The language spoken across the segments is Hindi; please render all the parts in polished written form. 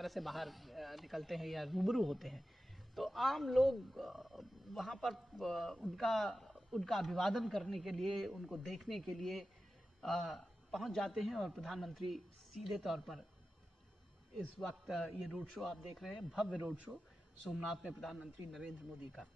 तरह से बाहर निकलते हैं या रूबरू होते हैं, तो आम लोग वहाँ पर उनका अभिवादन करने के लिए, उनको देखने के लिए पहुँच जाते हैं। और प्रधानमंत्री सीधे तौर पर इस वक्त ये रोड शो आप देख रहे हैं, भव्य रोड शो सोमनाथ में प्रधानमंत्री नरेंद्र मोदी का।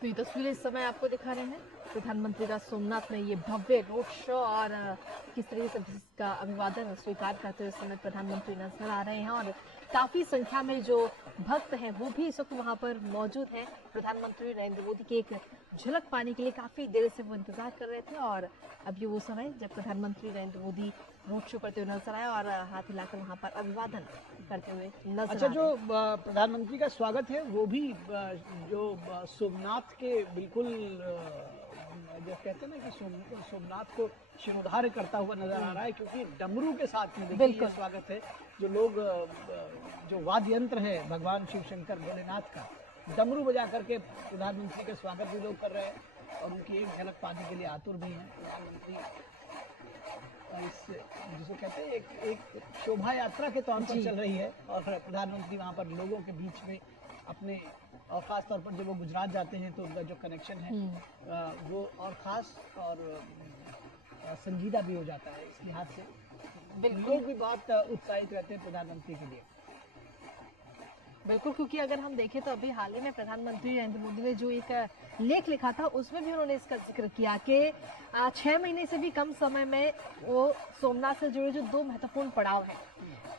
तो ये तस्वीरें इस समय आपको दिखा रहे हैं प्रधानमंत्री का सोमनाथ में ये भव्य रोड शो, और किस तरीके से इसका अभिवादन स्वीकार करते हुए समय प्रधानमंत्री नजर आ रहे हैं। और काफी संख्या में जो भक्त हैं वो भी इस वक्त वहां पर मौजूद हैं। प्रधानमंत्री नरेंद्र मोदी की एक झलक पाने के लिए काफी देर से वो इंतजार कर रहे थे, और अब ये वो समय जब प्रधानमंत्री नरेंद्र मोदी रोड शो करते हुए नजर आए और हाथ हिलाकर वहां पर अभिवादन करते हुए नजर अच्छा, जो प्रधानमंत्री का स्वागत है वो भी जो सोमनाथ के बिल्कुल जो कहते हैं ना कि सोमनाथ को शिरोधार्य करता हुआ नजर आ रहा है, क्योंकि डमरू के साथ में देखिए ये स्वागत है। जो लोग जो वाद्य यंत्र है भगवान शिव शंकर भोलेनाथ का, डमरू बजा करके प्रधानमंत्री का स्वागत भी लोग कर रहे हैं, और उनकी एक झलक पाने के लिए आतुर भी हैं। प्रधानमंत्री इस जिसे कहते हैं एक शोभा यात्रा के तौर पर चल रही है, और प्रधानमंत्री वहाँ पर लोगों के बीच में अपने, और ख़ास तौर पर जब वो गुजरात जाते हैं तो उनका जो कनेक्शन है वो और ख़ास और संजीदा भी हो जाता है। इस लिहाज से लोग भी बहुत उत्साहित रहते हैं प्रधानमंत्री के लिए। बिल्कुल, क्योंकि अगर हम देखें तो अभी हाल ही में प्रधानमंत्री नरेंद्र मोदी ने जो एक लेख लिखा था उसमें भी उन्होंने इसका जिक्र किया कि 6 महीने से भी कम समय में वो सोमनाथ से जुड़े जो 2 महत्वपूर्ण पड़ाव हैं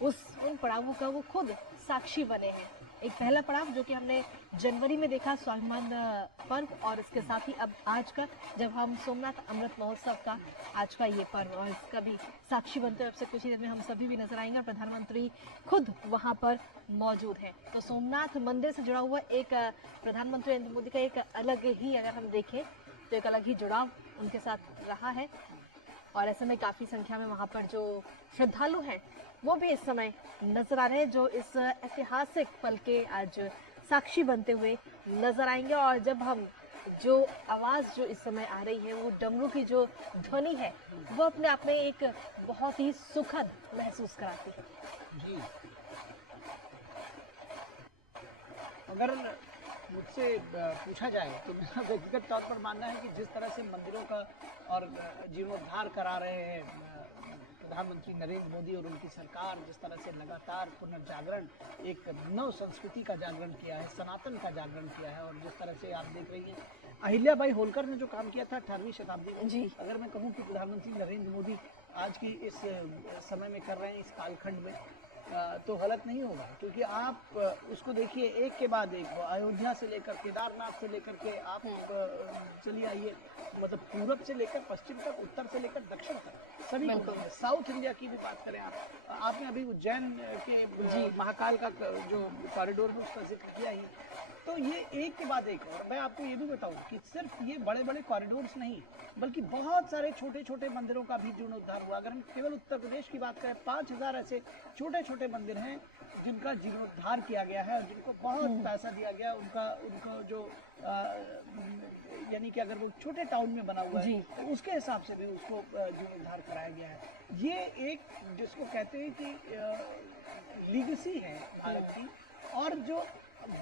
उन पड़ावों का वो खुद साक्षी बने हैं। एक पहला पड़ाव जो कि हमने जनवरी में देखा, स्वाभिमान पर्व, और इसके साथ ही अब आज का, जब हम सोमनाथ अमृत महोत्सव का आज का ये पर्व, और इसका भी साक्षी बनते हुए अब से कुछ ही देर में हम सभी भी नजर आएंगे और प्रधानमंत्री खुद वहां पर मौजूद हैं। तो सोमनाथ मंदिर से जुड़ा हुआ एक प्रधानमंत्री नरेंद्र मोदी का एक अलग ही, अगर हम देखें तो एक अलग ही जुड़ाव उनके साथ रहा है। और ऐसे में काफी संख्या में वहां पर जो श्रद्धालु हैं वो भी इस समय नजर आ रहे हैं, जो इस ऐतिहासिक पल के आज साक्षी बनते हुए नजर आएंगे। और जब हम जो आवाज जो इस समय आ रही है, वो डमरू की जो ध्वनि है, वो अपने आप में एक बहुत ही सुखद महसूस कराती है। जी, अगर मुझसे पूछा जाए तो मेरा व्यक्तिगत तौर पर मानना है कि जिस तरह से मंदिरों का और जीर्णोद्धार करा रहे हैं प्रधानमंत्री नरेंद्र मोदी और उनकी सरकार, जिस तरह से लगातार पुनर्जागरण, एक नव संस्कृति का जागरण किया है, सनातन का जागरण किया है, और जिस तरह से आप देख रही हैं अहिल्याबाई होलकर ने जो काम किया था 18वीं शताब्दी में, जी, अगर मैं कहूँ कि प्रधानमंत्री नरेंद्र मोदी आज की इस समय में कर रहे हैं, इस कालखंड में, तो गलत नहीं होगा। क्योंकि आप उसको देखिए, एक के बाद एक, अयोध्या से लेकर केदारनाथ से लेकर के आप चलिए आइए, मतलब पूरब से लेकर पश्चिम तक, उत्तर से लेकर दक्षिण तक, सभी साउथ इंडिया की भी बात करें आप, आपने अभी उज्जैन के महाकाल का जो कॉरिडोर है उसका जिक्र किया ही। तो ये एक के बाद एक, और मैं आपको ये भी बताऊं कि सिर्फ ये बड़े बड़े कॉरिडोर्स नहीं, बल्कि बहुत सारे छोटे छोटे मंदिरों का भी जीर्णोद्धार हुआ। अगर हम केवल उत्तर प्रदेश की बात करें, 5000 ऐसे छोटे छोटे मंदिर हैं जिनका जीर्णोद्धार किया गया है, और जिनको बहुत पैसा दिया गया। उनको जो यानी कि अगर वो छोटे टाउन में बना हुआ है तो उसके हिसाब से भी उसको जीर्णोद्धार कराया गया है। ये एक जिसको कहते हैं कि लीगेसी है भारत की। और जो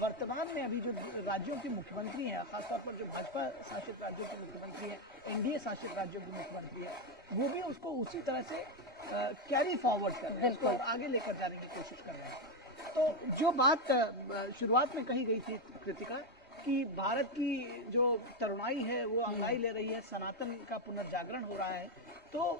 वर्तमान में अभी जो राज्यों के मुख्यमंत्री हैं, खासतौर पर जो भाजपा शासित राज्यों के मुख्यमंत्री हैं, एनडीए शासित राज्यों के मुख्यमंत्री हैं, वो भी उसको उसी तरह से कैरी फॉरवर्ड कर रहे हैं, उसको और आगे लेकर जाने की कोशिश कर रहे हैं। तो जो बात शुरुआत में कही गई थी कृतिका, कि भारत की जो तरुणाई है वो अंगाई ले रही है, सनातन का पुनर्जागरण हो रहा है, तो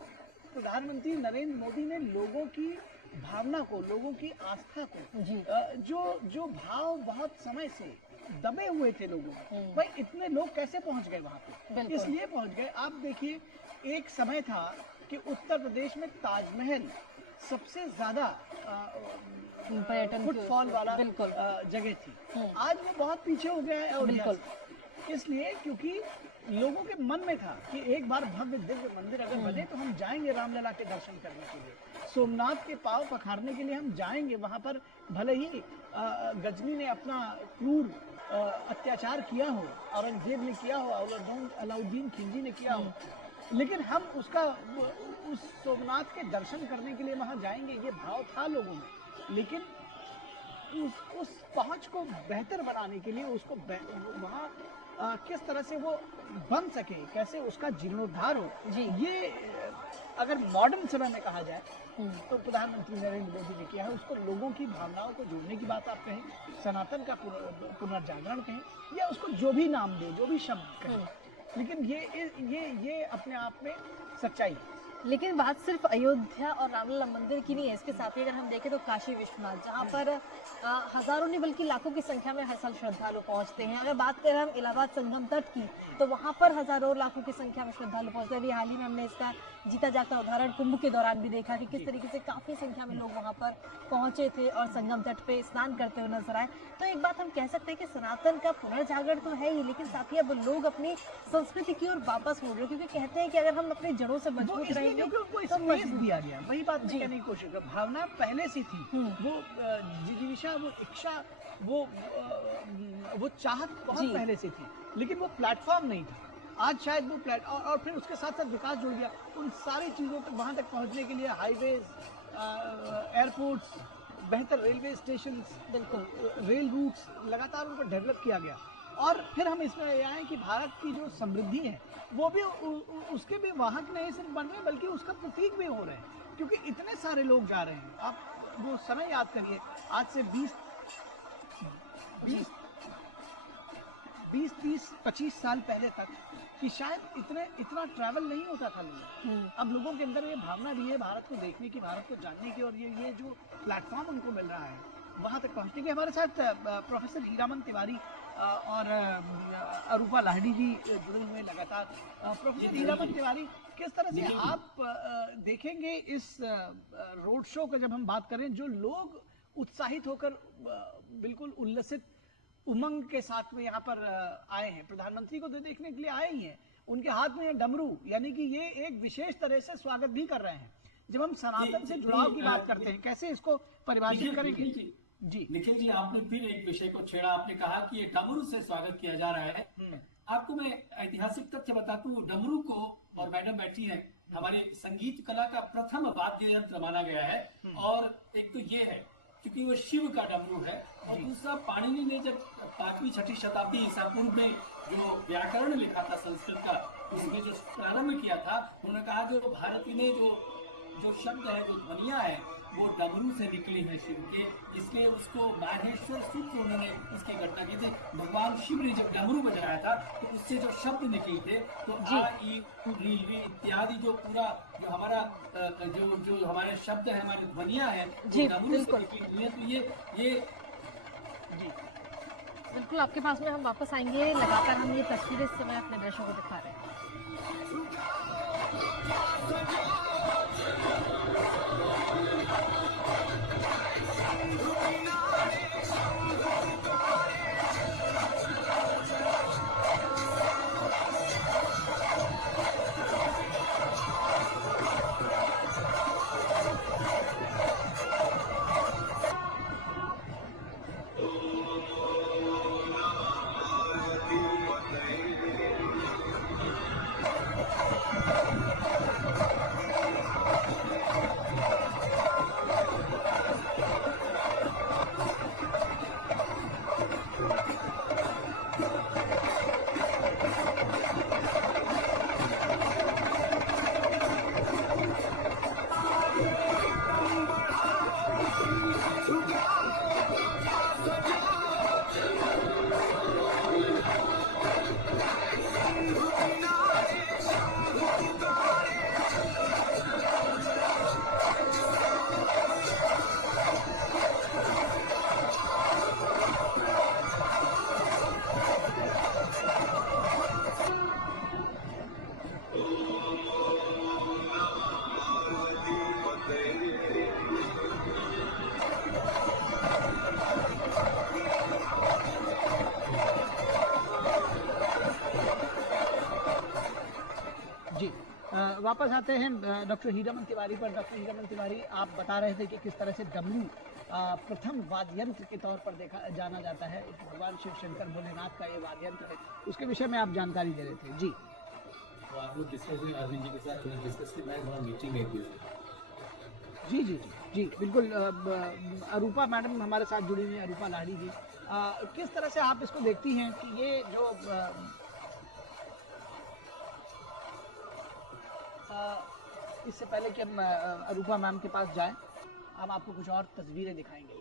प्रधानमंत्री नरेंद्र मोदी ने लोगों की भावना को, लोगों की आस्था को, जी। जो जो भाव बहुत समय से दबे हुए थे लोगों में, भाई इतने लोग कैसे पहुंच गए वहां पे? बिल्कुल। इसलिए पहुंच गए, आप देखिए एक समय था कि उत्तर प्रदेश में ताजमहल सबसे ज्यादा पर्यटन की फुटफॉल वाला बिल्कुल। जगह थी। आज वो बहुत पीछे हो गया है अयोध्या बिल्कुल। से। इसलिए क्योंकि लोगों के मन में था कि एक बार भव्य दिव्य मंदिर अगर बने तो हम जाएंगे रामलला के दर्शन करने के लिए, सोमनाथ के पांव पखारने के लिए हम जाएंगे वहां पर। भले ही गजनी ने अपना क्रूर अत्याचार किया हो, औरंगजेब ने किया हो, अलाउद्दीन खिलजी ने किया हो, लेकिन हम उस सोमनाथ के दर्शन करने के लिए वहां जाएंगे, ये भाव था लोगों में। लेकिन उस पहुंच को बेहतर बनाने के लिए उसको वहाँ किस तरह से वो बन सके, कैसे उसका जीर्णोद्धार हो, जी। ये अगर मॉडर्न समय में कहा जाए तो प्रधानमंत्री नरेंद्र मोदी ने किया है। उसको लोगों की भावनाओं को जोड़ने की बात आप कहें, सनातन का पुनर्जागरण कहें, या उसको जो भी नाम दे, जो भी शब्द कहें, लेकिन ये अपने आप में सच्चाई है। लेकिन बात सिर्फ अयोध्या और रामलला मंदिर की नहीं है, इसके साथ ही अगर हम देखें तो काशी विश्वनाथ, जहाँ पर हजारों नहीं बल्कि लाखों की संख्या में हर साल श्रद्धालु पहुंचते हैं। अगर बात करें हम इलाहाबाद संगम तट की, तो वहाँ पर हजारों लाखों की संख्या में श्रद्धालु पहुंचते हैं। अभी हाल ही में हमने इसका जीता जागता उदाहरण कुंभ के दौरान भी देखा कि किस तरीके से काफी संख्या में लोग वहाँ पर पहुंचे थे और संगम तट पे स्नान करते हुए नजर आए। तो एक बात हम कह सकते हैं कि सनातन का पुनर्जागरण तो है ही, लेकिन साथ ही अब लोग अपनी संस्कृति की ओर वापस मुड़ रहे हैं, क्योंकि कहते हैं कि अगर हम अपनी जड़ों से मजबूत रहेंगे उनको तो स्पेस दिया गया, वही बात मैं कहने की कोशिश कर। भावना पहले से थी, वो जिज्ञासा, वो इच्छा, वो चाहत बहुत पहले से थी, लेकिन वो प्लेटफॉर्म नहीं था। आज शायद वो और फिर उसके साथ साथ विकास जुड़ गया। उन सारी चीज़ों तक वहाँ तक पहुँचने के लिए हाईवेज, एयरपोर्ट्स, बेहतर रेलवे स्टेशन, बिल्कुल रेल रूट्स लगातार उनको डेवलप किया गया। और फिर हम इसमें आए कि भारत की जो समृद्धि है वो भी उसके भी वाहक नहीं सिर्फ बन रहे, बल्कि उसका प्रतीक भी हो रहे हैं, क्योंकि इतने सारे लोग जा रहे हैं। आप वो समय याद करिए, आज से 20-30-25 साल पहले तक कि शायद इतना ट्रैवल नहीं होता था लोग। अब लोगों के अंदर ये भावना भी है भारत को देखने की, भारत को जानने की, और ये जो प्लेटफॉर्म उनको मिल रहा है वहाँ तक पहुँचने की। हमारे साथ प्रोफेसर हीरामन तिवारी और अरूपा लाहिड़ी जी जुड़े हुए लगातार। प्रोफेसर हीरामन तिवारी, किस तरह से आप देखेंगे इस रोड शो का, जब हम बात करें, जो लोग उत्साहित होकर बिल्कुल उल्लसित उमंग के साथ में यहाँ पर आए हैं, प्रधानमंत्री को देखने के लिए आए ही हैं, उनके हाथ में डमरू, यानी कि ये एक विशेष तरह से स्वागत भी कर रहे हैं। जब हम सनातन से जुड़ाव की बात करते हैं, कैसे इसको परिभाषित करेंगे? जी निखिल जी, आपने फिर एक विषय को छेड़ा। आपने कहा कि ये डमरू से स्वागत किया जा रहा है। आपको मैं ऐतिहासिक तथ्य बताता हूँ। डमरू को, और मैडम बैठी हैं, हमारी संगीत कला का प्रथम वाद्य यंत्र माना गया है। और एक तो ये है क्योंकि वो शिव का डमरू है, और दूसरा पाणिनि ने जब 5वीं-6वीं शताब्दी ईसा पूर्व में जो व्याकरण लिखा था संस्कृत का, उसमें जो प्रारंभ किया था, उन्होंने कहा जो भारती ने जो शब्द है, जो ध्वनियां है, वो डमरू से निकली है शिव के, इसलिए उसको माहेश्वर सूत्र उन्होंने इसकी घटना की थी। भगवान शिव ने जब डमरू बजाया था तो उससे जो शब्द निकले थे, तो आ ई री वी इत्यादि जो पूरा जो हमारा जो हमारे शब्द है, हमारी ध्वनियां हैं, डमरू से निकली हुई है। तो ये बिल्कुल आपके पास में हम वापस आएंगे। लगातार हम ये तस्वीरें इस समय अपने दर्शकों को दिखा रहे हैं। वापस आते हैं डॉक्टर हीरामन तिवारी पर। डॉक्टर हीरामन तिवारी, आप बता रहे थे कि किस तरह से डमरू प्रथम वाद्य यंत्र के तौर पर देखा जाना जाता है, भगवान शिव शंकर भोलेनाथ का ये वाद्य यंत्र है, उसके विषय में आप जानकारी दे रहे थे जी। तो आप लोग डिस्कस अरविंद जी के साथ डिस्कस की, मैं थोड़ा मीटिंग है जी जी जी जी बिल्कुल। अरूपा मैडम हमारे साथ जुड़ी हुई हैं, अरूपा लाड़ी जी। किस तरह से आप इसको देखती हैं कि ये जो इससे पहले कि हम अरूपा मैम के पास जाएं, हम आपको कुछ और तस्वीरें दिखाएंगे।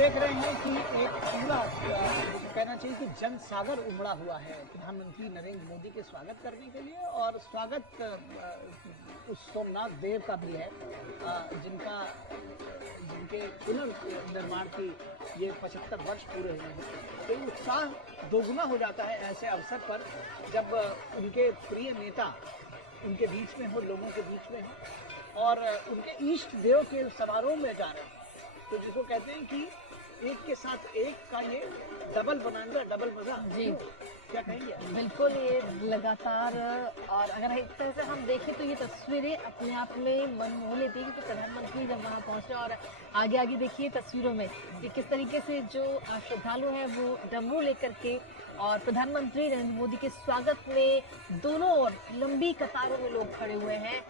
देख रहे हैं कि एक पूरा कहना चाहिए कि जन सागर उमड़ा हुआ है प्रधानमंत्री नरेंद्र मोदी के स्वागत करने के लिए, और स्वागत उस सोमनाथ देव का भी है जिनके पुनर्निर्माण की ये 75 वर्ष पूरे हुए हैं। तो उत्साह दोगुना हो जाता है ऐसे अवसर पर जब उनके प्रिय नेता उनके बीच में हो, लोगों के बीच में हो और उनके इष्ट देव के समारोह में जा रहे हैं। तो जिसको कहते हैं कि एक के साथ एक का ये डबल बनाना, डबल मजा जी। क्या कहेंगे? बिल्कुल, ये लगातार, और अगर एक तरह से हम देखें तो ये तस्वीरें अपने आप में मन मोह लेती है, क्योंकि प्रधानमंत्री जब वहाँ पहुँचे और आगे आगे देखिए तस्वीरों में कि किस तरीके से जो श्रद्धालु हैं वो डमरू लेकर के और प्रधानमंत्री नरेंद्र मोदी के स्वागत में दोनों ओर लंबी कतारों में लोग खड़े हुए हैं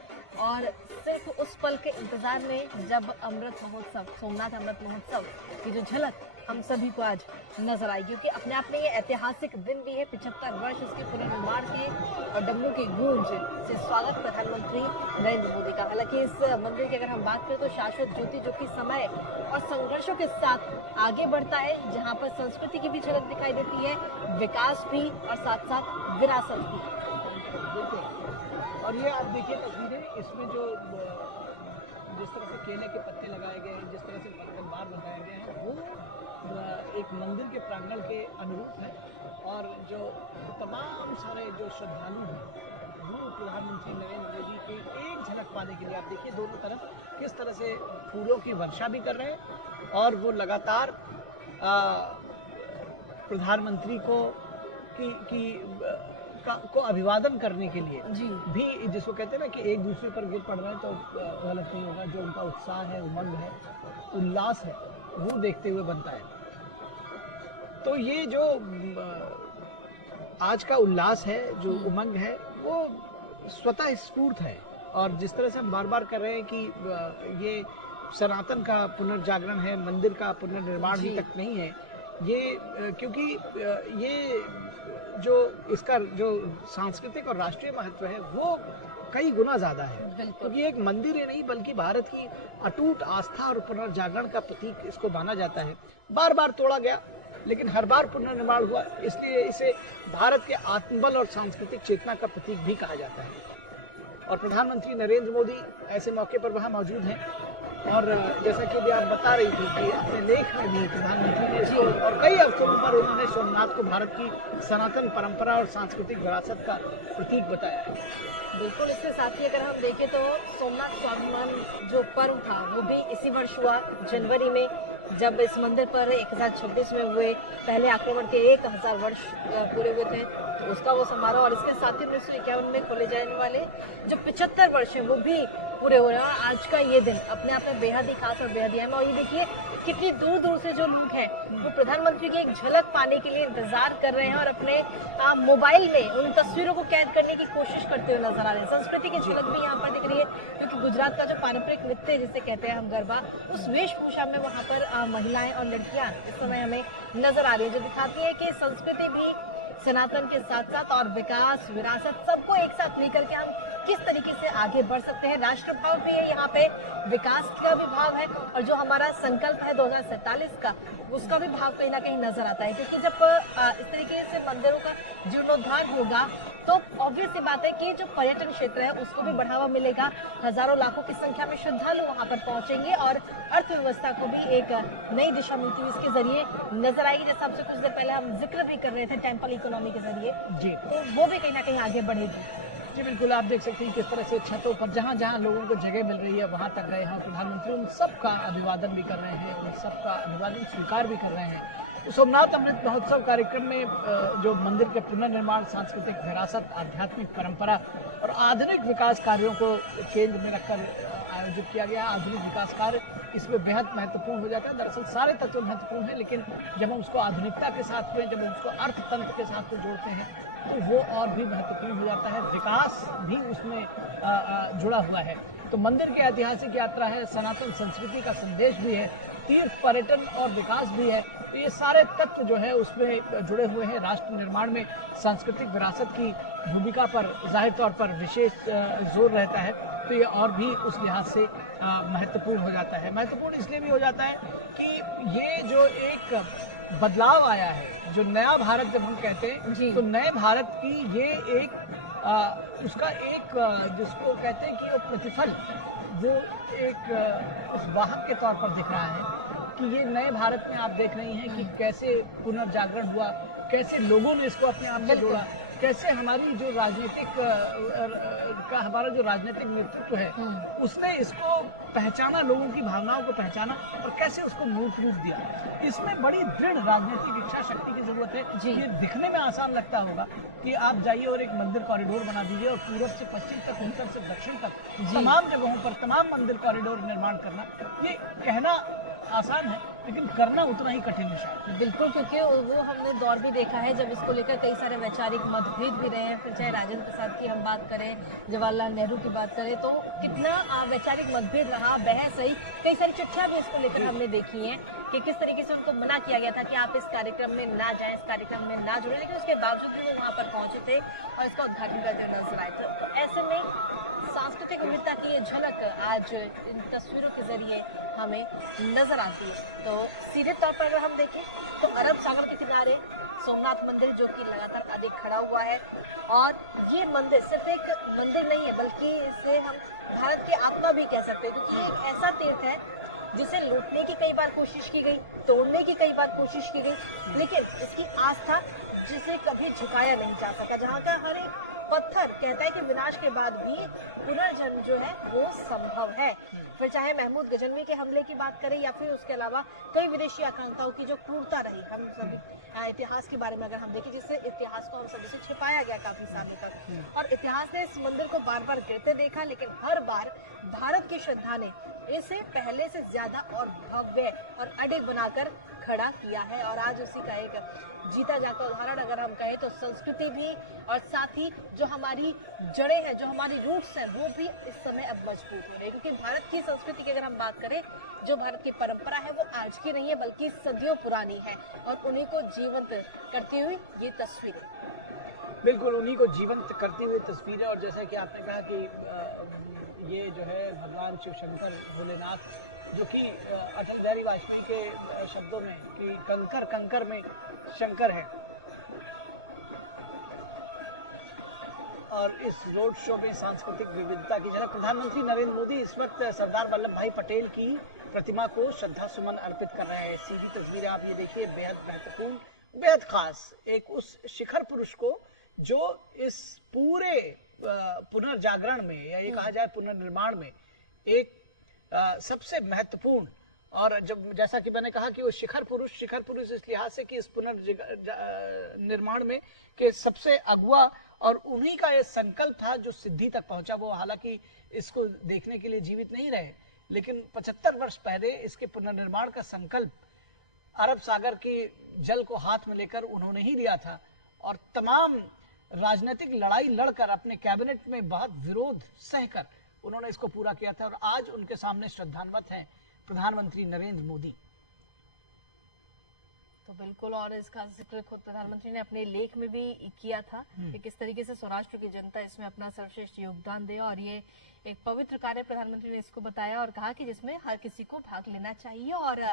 और सिर्फ उस पल के इंतजार में जब अमृत महोत्सव, सोमनाथ अमृत महोत्सव की जो झलक हम सभी को आज नजर आएगी, क्योंकि अपने आप में ये ऐतिहासिक दिन भी है। 75 वर्ष उसके पुनर्निर्माण के और डमरू की गूंज से स्वागत प्रधानमंत्री नरेंद्र मोदी का। हालांकि इस मंदिर की अगर हम बात करें तो शाश्वत ज्योति जो कि समय और संघर्षों के साथ आगे बढ़ता है, जहाँ पर संस्कृति की भी झलक दिखाई देती है, विकास भी और साथ साथ विरासत भी। और ये आप देखिए तस्वीरें, इसमें जो जिस तरह से केले के पत्ते लगाए गए हैं, जिस तरह से पतंगबार बनाए गए हैं, वो एक मंदिर के प्रांगण के अनुरूप है। और जो तमाम सारे जो श्रद्धालु हैं वो प्रधानमंत्री नरेंद्र मोदी की एक झलक पाने के लिए, आप देखिए दोनों तरफ किस तरह से फूलों की वर्षा भी कर रहे हैं और वो लगातार प्रधानमंत्री को को अभिवादन करने के लिए जी भी, जिसको कहते हैं ना कि एक दूसरे पर गिर पड़ रहे हैं, तो गलत नहीं होगा। जो उनका उत्साह है, उमंग है, उल्लास है, वो देखते हुए बनता है। तो ये जो आज का उल्लास है, जो उमंग है, वो स्वतः स्फूर्त है। और जिस तरह से हम बार बार कर रहे हैं कि ये सनातन का पुनर्जागरण है, मंदिर का पुनर्निर्माण भी तक नहीं है ये, क्योंकि ये जो इसका जो सांस्कृतिक और राष्ट्रीय महत्व है वो कई गुना ज्यादा है। क्योंकि एक मंदिर ही नहीं बल्कि भारत की अटूट आस्था और पुनर्जागरण का प्रतीक इसको माना जाता है। बार बार तोड़ा गया लेकिन हर बार पुनर्निर्माण हुआ, इसलिए इसे भारत के आत्मबल और सांस्कृतिक चेतना का प्रतीक भी कहा जाता है। और प्रधानमंत्री नरेंद्र मोदी ऐसे मौके पर वहाँ मौजूद हैं। और जैसा कि अभी आप बता रही थी कि अपने लेख में भी प्रधानमंत्री ने इसको और कई अवसरों पर उन्होंने सोमनाथ को भारत की सनातन परंपरा और सांस्कृतिक विरासत का प्रतीक बताया है। बिल्कुल। इसके साथ ही अगर हम देखें तो सोमनाथ स्वाभिमान जो पर्व था वो भी इसी वर्ष हुआ, जनवरी में, जब इस मंदिर पर 1026 में हुए पहले आक्रमण के 1000 वर्ष पूरे हुए थे, तो उसका वो समारोह। और इसके साथ ही 1951 में खोले जाने वाले जो 75 वर्ष है वो भी पूरे हो रहे हैं। और आज का ये दिन अपने आप में बेहद ही खास और बेहद ही अहम। और ये देखिए कितनी दूर दूर से जो लोग हैं वो प्रधानमंत्री की एक झलक पाने के लिए इंतजार कर रहे हैं और अपने मोबाइल में उन तस्वीरों को कैद करने की कोशिश करते हुए नजर आ रहे हैं। संस्कृति की झलक भी यहाँ पर दिख रही है, क्योंकि गुजरात का जो पारंपरिक नृत्य जिसे कहते हैं हम गरबा, उस वेशभूषा में वहाँ पर महिलाएं और लड़कियां इस समय हमें नजर आ रही है, जो दिखाती है कि संस्कृति भी सनातन के साथ साथ और विकास, विरासत सबको एक साथ लेकर के हम किस तरीके से आगे बढ़ सकते हैं। राष्ट्र भाव भी है यहाँ पे, विकास का भी भाव है, और जो हमारा संकल्प है 2047 का, उसका भी भाव कहीं ना कहीं नजर आता है। क्योंकि जब इस तरीके से मंदिरों का जीर्णोद्धार होगा तो ऑब्वियस सी बात है कि जो पर्यटन क्षेत्र है उसको भी बढ़ावा मिलेगा, हजारों लाखों की संख्या में श्रद्धालु वहां पर पहुंचेंगे और अर्थव्यवस्था को भी एक नई दिशा मिलती हुई इसके जरिए नजर आएगी। जैसा आपसे कुछ देर पहले हम जिक्र भी कर रहे थे टेम्पल इकोनॉमी के जरिए, जी, तो वो भी कहीं ना कहीं आगे बढ़ेगी। जी बिल्कुल। आप देख सकते हैं किस तरह से छतों पर जहाँ जहाँ लोगों को जगह मिल रही है वहाँ तक गए हैं प्रधानमंत्री, उन सबका अभिवादन भी कर रहे हैं, उन सबका अभिवादन स्वीकार भी कर रहे हैं। सोमनाथ अमृत महोत्सव कार्यक्रम में जो मंदिर के पुनर्निर्माण, सांस्कृतिक विरासत, आध्यात्मिक परंपरा और आधुनिक विकास कार्यों को केंद्र में रखकर आयोजित किया गया। आधुनिक विकास कार्य इसमें बेहद महत्वपूर्ण हो जाता है। दरअसल सारे तत्व महत्वपूर्ण हैं, लेकिन जब हम उसको आधुनिकता के साथ में, जब हम उसको अर्थतंत्र के साथ में जोड़ते हैं तो वो और भी महत्वपूर्ण हो जाता है। विकास भी उसमें जुड़ा हुआ है। तो मंदिर की ऐतिहासिक यात्रा है, सनातन संस्कृति का संदेश भी है, तीर्थ, पर्यटन और विकास भी है। तो ये सारे तत्व जो है उसमें जुड़े हुए हैं। राष्ट्र निर्माण में सांस्कृतिक विरासत की भूमिका पर जाहिर तौर पर विशेष जोर रहता है। तो ये और भी उस लिहाज से महत्वपूर्ण हो जाता है। महत्वपूर्ण इसलिए भी हो जाता है कि ये जो एक बदलाव आया है, जो नया भारत जब हम कहते हैं तो नए भारत की ये एक उसका एक जिसको कहते हैं कि वो प्रतिफल, वो एक उस वाहक के तौर पर दिख रहा है कि ये नए भारत में आप देख रही हैं कि कैसे पुनर्जागरण हुआ, कैसे लोगों ने इसको अपने आप से जोड़ा, कैसे हमारी जो हमारा जो राजनीतिक नेतृत्व है उसने इसको पहचाना, लोगों की भावनाओं को पहचाना और कैसे उसको मूर्त रूप दिया। इसमें बड़ी दृढ़ राजनीतिक इच्छा शक्ति की जरूरत है। ये दिखने में आसान लगता होगा कि आप जाइए और एक मंदिर कॉरिडोर बना दीजिए और पूरब से पश्चिम तक, उत्तर से दक्षिण तक तमाम जगहों पर तमाम मंदिर कॉरिडोर निर्माण करना, ये कहना आसान है लेकिन करना उतना ही कठिन है। बिल्कुल, क्योंकि वो हमने दौर भी देखा है जब इसको लेकर कई सारे वैचारिक मतभेद भी रहे हैं। फिर चाहे राजेंद्र प्रसाद की हम बात करें, जवाहरलाल नेहरू की बात करें, तो कितना वैचारिक मतभेद रहा, बहस रही, कई सारी चिट्ठियां भी इसको लेकर हमने देखी हैं कि किस तरीके से उनको मना किया गया था कि आप इस कार्यक्रम में ना जाएं, इस कार्यक्रम में ना जुड़े, लेकिन उसके बावजूद भी वो वहाँ पर पहुंचे थे और इसका उद्घाटन करते हुए नजर आए थे। तो ऐसे में सांस्कृतिक विविधता की ये झलक आज इन तस्वीरों के जरिए हमें नजर आती है। तो सीधे तौर पर अगर हम देखें तो अरब सागर के किनारे सोमनाथ मंदिर जो कि लगातार अधिक खड़ा हुआ है, और ये मंदिर सिर्फ एक मंदिर नहीं है बल्कि इसे हम भारत की आत्मा भी कह सकते हैं, क्योंकि ये एक ऐसा तीर्थ है जिसे लूटने की कई बार कोशिश की गई, तोड़ने की कई बार कोशिश की गई, लेकिन इसकी आस्था जिसे कभी झुकाया नहीं जा सका, जहाँ का हर एक पत्थर कहता है कि विनाश के बाद भी पुनर्जन्म जो है वो संभव है। फिर चाहे महमूद गजनवी के हमले की बात करें या फिर उसके अलावा कई विदेशी आकांक्षाओं की जो क्रूरता रही, हम सभी इतिहास के बारे में अगर हम देखें, जिससे इतिहास को हम सभी से छिपाया गया काफी सालों तक, और इतिहास ने इस मंदिर को बार बार गिरते देखा, लेकिन हर बार भारत की श्रद्धा ने इसे पहले से ज्यादा और भव्य और अडिग बनाकर खड़ा किया है। और आज उसी का एक जीता जागता उदाहरण अगर हम कहें तो संस्कृति भी, और साथ ही जो हमारी जड़ें हैं, जो हमारी रूट्स हैं, वो भी इस समय अब मजबूत हो रही है। क्योंकि भारत की संस्कृति की अगर हम बात करें, जो भारत की परंपरा है वो आज की नहीं है बल्कि सदियों पुरानी है, और उन्हीं को जीवंत करती हुई ये तस्वीरें, बिल्कुल उन्हीं को जीवंत करती हुई तस्वीरें। और जैसा कि आपने कहा कि ये जो है भगवान शिव शंकर भोलेनाथ, जो कि अटल बिहारी वाजपेयी के शब्दों में कि कंकर कंकर में शंकर है, और इस रोड शो में सांस्कृतिक विविधता की जगह प्रधानमंत्री नरेंद्र मोदी इस वक्त सरदार वल्लभ भाई पटेल की प्रतिमा को श्रद्धा सुमन अर्पित कर रहे हैं। सीधी तस्वीरें आप ये देखिए, बेहद महत्वपूर्ण, बेहद खास, एक उस शिखर पुरुष को जो इस पूरे पुनर्जागरण में, या ये कहा जाए पुनर्निर्माण में, एक सबसे महत्वपूर्ण, और जब जैसा कि मैंने कहा कि वो शिखर पुरुष इस लिहाज से कि इस पुनर्निर्माण में के सबसे अगुआ, और उन्हीं का ये संकल्प था जो सिद्धि तक पहुंचा। वो हालांकि इसको देखने के लिए जीवित नहीं रहे, लेकिन 75 वर्ष पहले इसके पुनर्निर्माण का संकल्प अरब सागर के जल को हाथ में लेकर उन्होंने ही लिया था, और तमाम राजनीतिक लड़ाई लड़कर अपने कैबिनेट में बहुत विरोध सहकर उन्होंने इसको पूरा किया था। और आज उनके सामने श्रद्धान्वित हैं प्रधानमंत्री नरेंद्र मोदी। तो बिल्कुल, और इसका जिक्र खुद प्रधानमंत्री ने अपने लेख में भी किया था कि किस तरीके से सौराष्ट्र की जनता इसमें अपना सर्वश्रेष्ठ योगदान दे, और ये एक पवित्र कार्य प्रधानमंत्री ने इसको बताया और कहा कि जिसमें हर किसी को भाग लेना चाहिए। और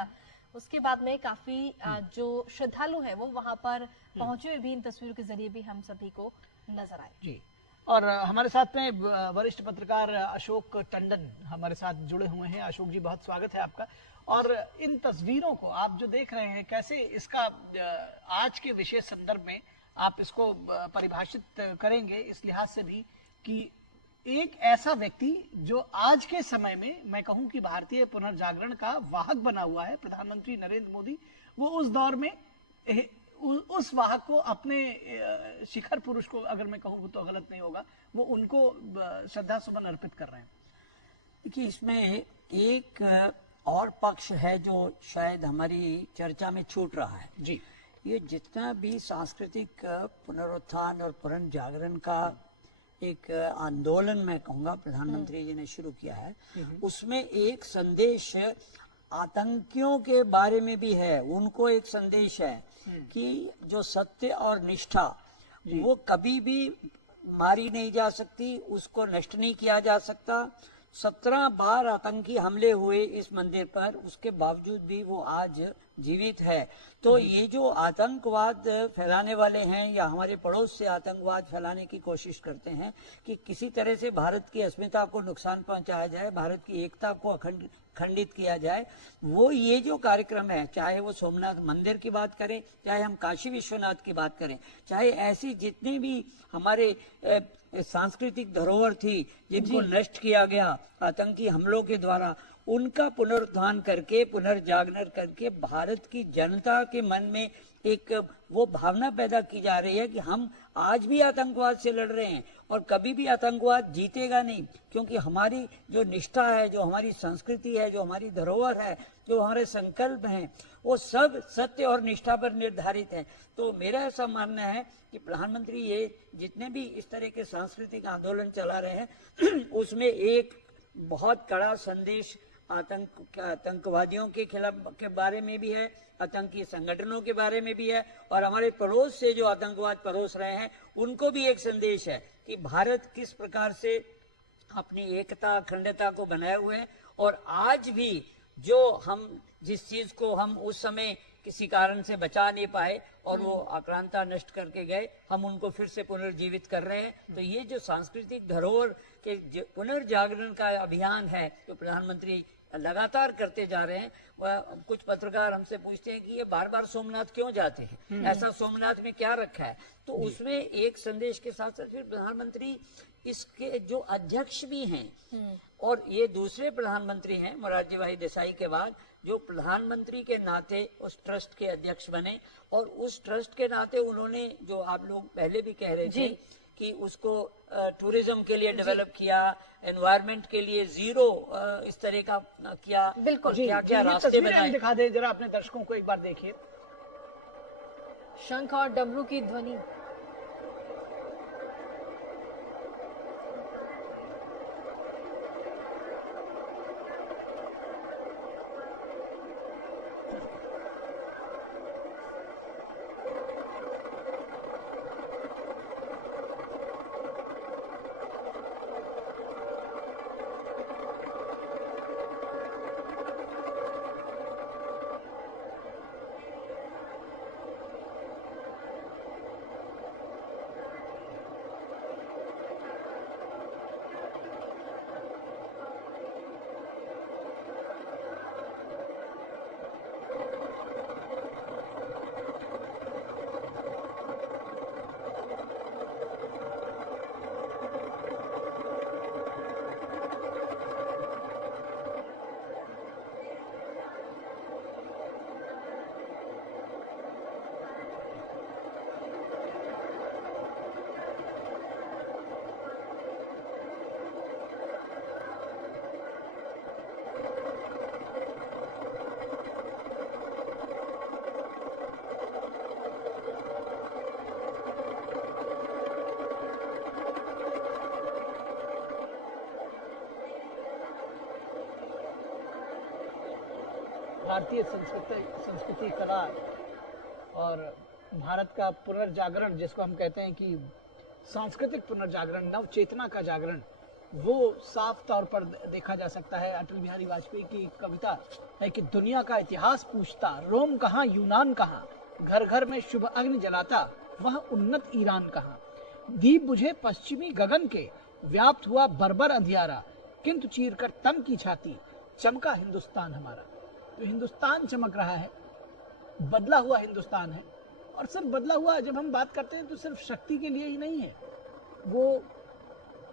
उसके बाद में काफी जो श्रद्धालु है वो वहां पर पहुंचे हुए भी इन तस्वीरों के जरिए भी हम सभी को नजर आए। जी, और हमारे साथ में वरिष्ठ पत्रकार अशोक टंडन हमारे साथ जुड़े हुए हैं। अशोक जी, बहुत स्वागत है आपका। और इन तस्वीरों को आप जो देख रहे हैं, कैसे इसका आज के विशेष संदर्भ में आप इसको परिभाषित करेंगे, इस लिहाज से भी कि एक ऐसा व्यक्ति जो आज के समय में मैं कहूं कि भारतीय पुनर्जागरण का वाहक बना हुआ है, प्रधानमंत्री नरेंद्र मोदी, वो उस दौर में उस वाहक को अपने शिखर पुरुष को, अगर मैं कहूँ तो गलत नहीं होगा, वो उनको श्रद्धा सुमन अर्पित कर रहे हैं। देखिए, इसमें एक और पक्ष है जो शायद हमारी चर्चा में छूट रहा है। जी, ये जितना भी सांस्कृतिक पुनरुत्थान और पुनर्जागरण का एक आंदोलन मैं कहूँगा प्रधानमंत्री जी ने शुरू किया है, उसमें एक संदेश आतंकियों के बारे में भी है। उनको एक संदेश है कि जो सत्य और निष्ठा वो कभी भी मारी नहीं जा सकती, उसको नष्ट नहीं किया जा सकता। 17 बार आतंकी हमले हुए इस मंदिर पर, उसके बावजूद भी वो आज जीवित है। तो ये जो आतंकवाद फैलाने वाले हैं या हमारे पड़ोस से आतंकवाद फैलाने की कोशिश करते हैं कि किसी तरह से भारत की अस्मिता को नुकसान पहुंचाया जाए, भारत की एकता को खंडित किया जाए, वो ये जो कार्यक्रम है, चाहे वो सोमनाथ मंदिर की बात करें, चाहे हम काशी विश्वनाथ की बात करें, चाहे ऐसी जितनी भी हमारे सांस्कृतिक धरोहर थी जिनको नष्ट किया गया आतंकी हमलों के द्वारा, उनका पुनरुत्थान करके, पुनर्जागरण करके भारत की जनता के मन में एक वो भावना पैदा की जा रही है कि हम आज भी आतंकवाद से लड़ रहे हैं और कभी भी आतंकवाद जीतेगा नहीं, क्योंकि हमारी जो निष्ठा है, जो हमारी संस्कृति है, जो हमारी धरोहर है, जो हमारे संकल्प हैं, वो सब सत्य और निष्ठा पर निर्धारित है। तो मेरा ऐसा मानना है कि प्रधानमंत्री ये जितने भी इस तरह के सांस्कृतिक आंदोलन चला रहे हैं उसमें एक बहुत कड़ा संदेश आतंकवादियों के खिलाफ के बारे में भी है, आतंकी संगठनों के बारे में भी है, और हमारे पड़ोस से जो आतंकवाद परोस रहे हैं उनको भी एक संदेश है कि भारत किस प्रकार से अपनी एकता अखंडता को बनाए हुए है। और आज भी जो हम जिस चीज को हम उस समय किसी कारण से बचा नहीं पाए और वो आक्रांता नष्ट करके गए, हम उनको फिर से पुनर्जीवित कर रहे हैं। तो ये जो सांस्कृतिक धरोहर कि पुनर्जागरण का अभियान है जो प्रधानमंत्री लगातार करते जा रहे हैं। वह कुछ पत्रकार हमसे पूछते हैं कि ये बार बार सोमनाथ क्यों जाते हैं, ऐसा सोमनाथ में क्या रखा है। तो उसमें एक संदेश के साथ साथ फिर प्रधानमंत्री इसके जो अध्यक्ष भी हैं और ये दूसरे प्रधानमंत्री हैं मोरारजी भाई देसाई के बाद जो प्रधानमंत्री के नाते उस ट्रस्ट के अध्यक्ष बने, और उस ट्रस्ट के नाते उन्होंने जो आप लोग पहले भी कह रहे थे कि उसको टूरिज्म के लिए डेवलप किया, एनवायरनमेंट के लिए जीरो इस तरह का किया, बिल्कुल क्या क्या ये रास्ते तस्वीरें हम बनाए। दिखा दें जरा अपने दर्शकों को, एक बार देखिए। शंख और डमरू की ध्वनि। भारतीय संस्कृति कला और भारत का पुनर्जागरण, जिसको हम कहते हैं कि सांस्कृतिक पुनर्जागरण, नव चेतना का जागरण, वो साफ तौर पर देखा जा सकता है। अटल बिहारी वाजपेयी की कविता है कि दुनिया का इतिहास पूछता, रोम कहाँ यूनान कहाँ, घर घर में शुभ अग्नि जलाता, वह उन्नत ईरान कहाँ। दीप बुझे पश्चिमी गगन के, व्याप्त हुआ बर्बर अंधियारा, किंतु चीर कर तन की छाती, चमका हिंदुस्तान हमारा। तो हिंदुस्तान चमक रहा है, बदला हुआ हिंदुस्तान है। और सिर्फ बदला हुआ, जब हम बात करते हैं तो सिर्फ शक्ति के लिए ही नहीं है, वो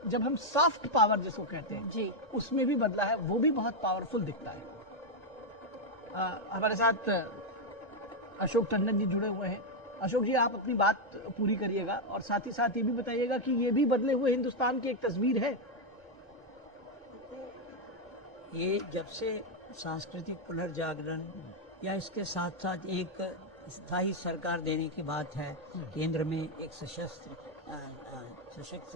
जब हम सॉफ्ट पावर जिसको कहते हैं जी, उसमें भी बदला है, वो भी बहुत पावरफुल दिखता है। हमारे साथ अशोक टंडन जी जुड़े हुए हैं। अशोक जी, आप अपनी बात पूरी करिएगा और साथ ही साथ ये भी बताइएगा कि ये भी बदले हुए हिंदुस्तान की एक तस्वीर है। ये जब से सांस्कृतिक पुनर्जागरण या इसके साथ साथ एक स्थायी सरकार देने की बात है, केंद्र में एक सशक्त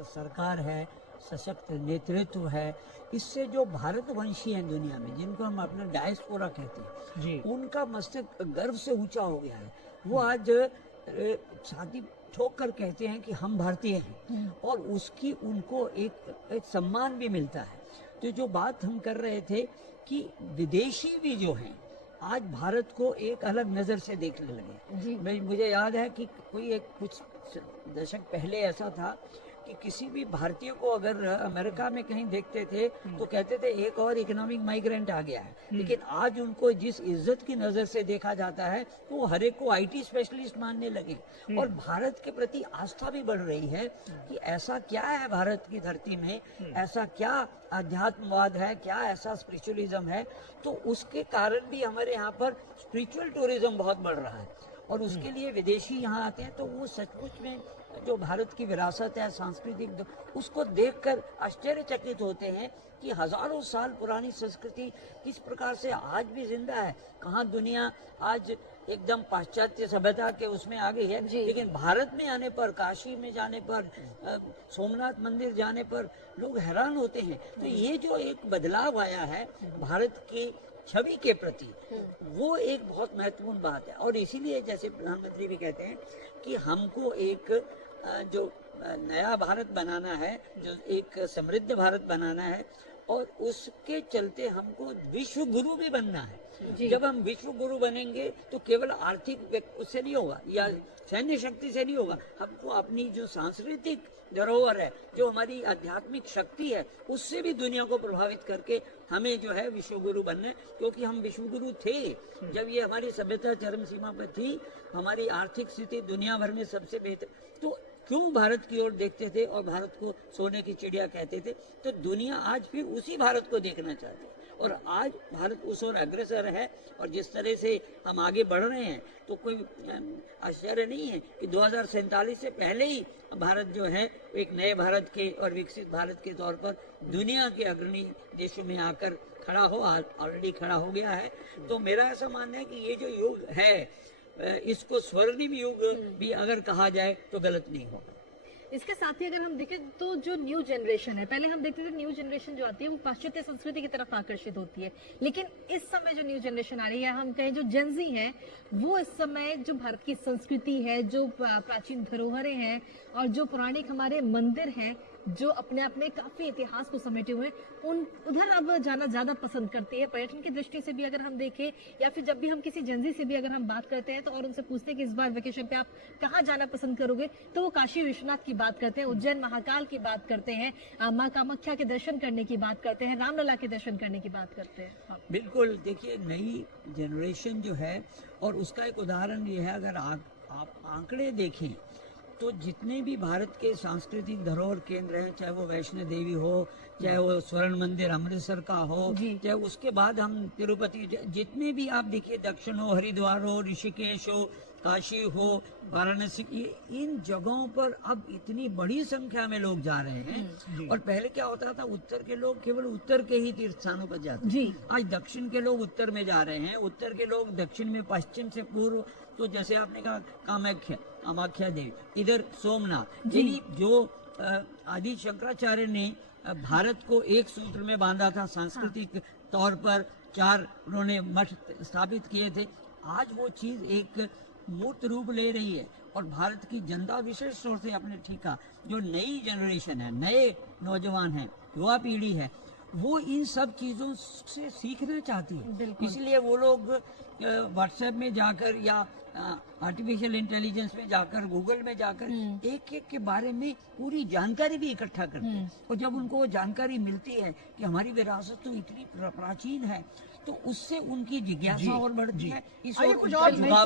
सरकार है, सशक्त नेतृत्व है, इससे जो भारतवंशी हैं दुनिया में, जिनको हम अपना डायस्पोरा कहते हैं जी। उनका मस्तक गर्व से ऊंचा हो गया है। वो आज छाती ठोक कर कहते हैं कि हम भारतीय हैं और उसकी उनको एक सम्मान भी मिलता है। तो जो बात हम कर रहे थे कि विदेशी भी जो हैं आज भारत को एक अलग नज़र से देखने लगे। मुझे याद है कि कुछ दशक पहले ऐसा था कि किसी भी भारतीय को अगर अमेरिका में कहीं देखते थे तो कहते थे एक और इकोनॉमिक माइग्रेंट आ गया है, लेकिन आज उनको जिस इज्जत की नज़र से देखा जाता है तो वो हर एक को आईटी स्पेशलिस्ट मानने लगे और भारत के प्रति आस्था भी बढ़ रही है कि ऐसा क्या है भारत की धरती में, ऐसा क्या अध्यात्मवाद है, क्या ऐसा स्पिरिचुअलिज्म है। तो उसके कारण भी हमारे यहाँ पर स्पिरिचुअल टूरिज्म बहुत बढ़ रहा है और उसके लिए विदेशी यहाँ आते हैं। तो वो सचमुच में जो भारत की विरासत है सांस्कृतिक, उसको देखकर आश्चर्यचकित होते हैं कि हजारों साल पुरानी संस्कृति किस प्रकार से आज भी जिंदा है। कहाँ दुनिया आज एकदम पाश्चात्य सभ्यता के उसमें आ गई है, लेकिन भारत में आने पर, काशी में जाने पर, सोमनाथ मंदिर जाने पर लोग हैरान होते हैं। तो ये जो एक बदलाव आया है भारत की छवि के प्रति, वो एक बहुत महत्वपूर्ण बात है। और इसीलिए जैसे प्रधानमंत्री भी कहते हैं कि हमको एक जो नया भारत बनाना है, जो एक समृद्ध भारत बनाना है, और उसके चलते हमको विश्व गुरु भी बनना है। जी। जब हम विश्व गुरु बनेंगे तो केवल आर्थिक उससे नहीं होगा या सैन्य शक्ति से नहीं होगा, हमको अपनी जो सांस्कृतिक धरोहर है, जो हमारी आध्यात्मिक शक्ति है, उससे भी दुनिया को प्रभावित करके हमें जो है विश्व गुरु बनना है। क्योंकि हम विश्व गुरु थे जब ये हमारी सभ्यता चरम सीमा पर थी, हमारी आर्थिक स्थिति दुनिया भर में सबसे बेहतर, तो क्यों भारत की ओर देखते थे और भारत को सोने की चिड़िया कहते थे। तो दुनिया आज फिर उसी भारत को देखना चाहती है और आज भारत उस ओर अग्रसर है। और जिस तरह से हम आगे बढ़ रहे हैं तो कोई आश्चर्य नहीं है कि 2047 से पहले ही भारत जो है एक नए भारत के और विकसित भारत के तौर पर दुनिया के अग्रणी देशों में आकर खड़ा हो, ऑलरेडी खड़ा हो गया है। तो मेरा ऐसा मानना है कि ये जो युग है, इसको स्वर्णिम युग भी अगर कहा जाए तो गलत नहीं होगा। इसके साथ ही अगर हम देखें तो जो न्यू जनरेशन है, पहले हम देखते थे न्यू जनरेशन जो आती है वो पाश्चात्य संस्कृति की तरफ आकर्षित होती है, लेकिन इस समय जो न्यू जनरेशन आ रही है, हम कहें जो जेनजी है, वो इस समय जो भारत की संस्कृति है, जो प्राचीन धरोहरें हैं और जो पौराणिक हमारे मंदिर हैं, जो अपने आप में काफी इतिहास को समेटे हुए उन उधर अब जाना ज्यादा पसंद करती है। पर्यटन की दृष्टि से भी अगर हम देखें या फिर जब भी हम किसी जेनजी से भी अगर हम बात करते हैं तो और उनसे पूछते हैं कि इस बार वेकेशन पे आप कहाँ जाना पसंद करोगे, तो वो काशी विश्वनाथ की बात करते हैं, उज्जैन महाकाल की बात करते हैं, माँ कामाख्या के दर्शन करने की बात करते हैं, रामलला के दर्शन करने की बात करते हैं। बिल्कुल, देखिए नई जनरेशन जो है, और उसका एक उदाहरण ये है, अगर आप आंकड़े देखें तो जितने भी भारत के सांस्कृतिक धरोहर केंद्र हैं, चाहे वो वैष्णो देवी हो, चाहे वो स्वर्ण मंदिर अमृतसर का हो, चाहे उसके बाद हम तिरुपति, जितने भी आप देखिए, दक्षिण हो, हरिद्वार हो, ऋषिकेश हो, काशी हो, वाराणसी, इन जगहों पर अब इतनी बड़ी संख्या में लोग जा रहे हैं। और पहले क्या होता था, उत्तर के लोग केवल उत्तर के ही तीर्थ स्थानों पर जाते थे। आज दक्षिण के लोग उत्तर में जा रहे हैं, उत्तर के लोग दक्षिण में, पश्चिम से पूर्व, तो जैसे आपने कहा कामाख्या देवी, इधर सोमनाथ, यानी जो आदि शंकराचार्य ने भारत को एक सूत्र में बांधा था, सांस्कृतिक तौर पर 4 उन्होंने मठ स्थापित किए थे, आज वो चीज एक मूर्त रूप ले रही है। और भारत की जनता, विशेष तौर से आपने ठीक कहा, जो नई जनरेशन है, नए नौजवान हैं, युवा पीढ़ी है, वो इन सब चीजों से सीखना चाहती है। इसलिए वो लोग व्हाट्सएप में जाकर या आर्टिफिशियल इंटेलिजेंस में जाकर, गूगल में जाकर एक एक के बारे में पूरी जानकारी भी इकट्ठा करते हैं। और जब उनको वो जानकारी मिलती है कि हमारी विरासत तो इतनी प्राचीन है, तो उससे उनकी जिज्ञासा और बढ़ती है। इस कुछ और